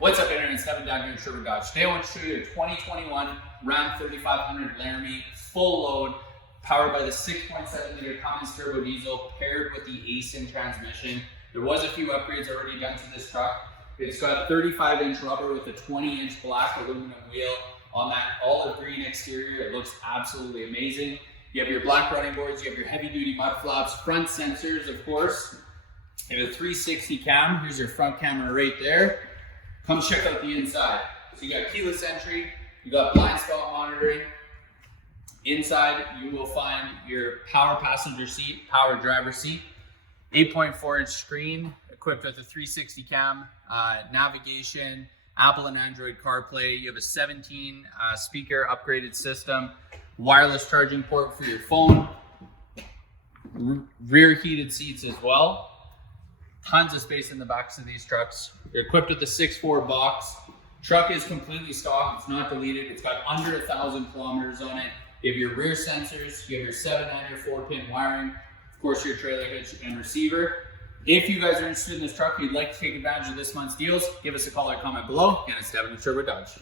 What's up, internet? It's Devin down here in Sherwood Park. Today I want to show you a 2021 Ram 3500 Laramie full load, powered by the 6.7 liter Cummins turbo diesel paired with the Aisin transmission. There was a few upgrades already done to this truck. It's got 35-inch rubber with a 20-inch black aluminum wheel on that olive green exterior. It looks absolutely amazing. You have your black running boards, you have your heavy-duty mud flaps, front sensors, of course. You have a 360 cam. Here's your front camera right there. Come check out the inside. So you got keyless entry, you got blind spot monitoring. Inside, you will find your power passenger seat, power driver seat, 8.4-inch screen equipped with a 360 cam, navigation, Apple and Android CarPlay. You have a 17 speaker upgraded system, wireless charging port for your phone, rear heated seats as well. Tons of space in the backs of these trucks. You're equipped with a 6.4 box. Truck is completely stock, it's not deleted. It's got under 1,000 kilometers on it. You have your rear sensors, you have your 7-9 or 4-pin wiring, of course your trailer hitch and receiver. If you guys are interested in this truck, you'd like to take advantage of this month's deals, give us a call or comment below. And it's Devin with Sherwood Dodge.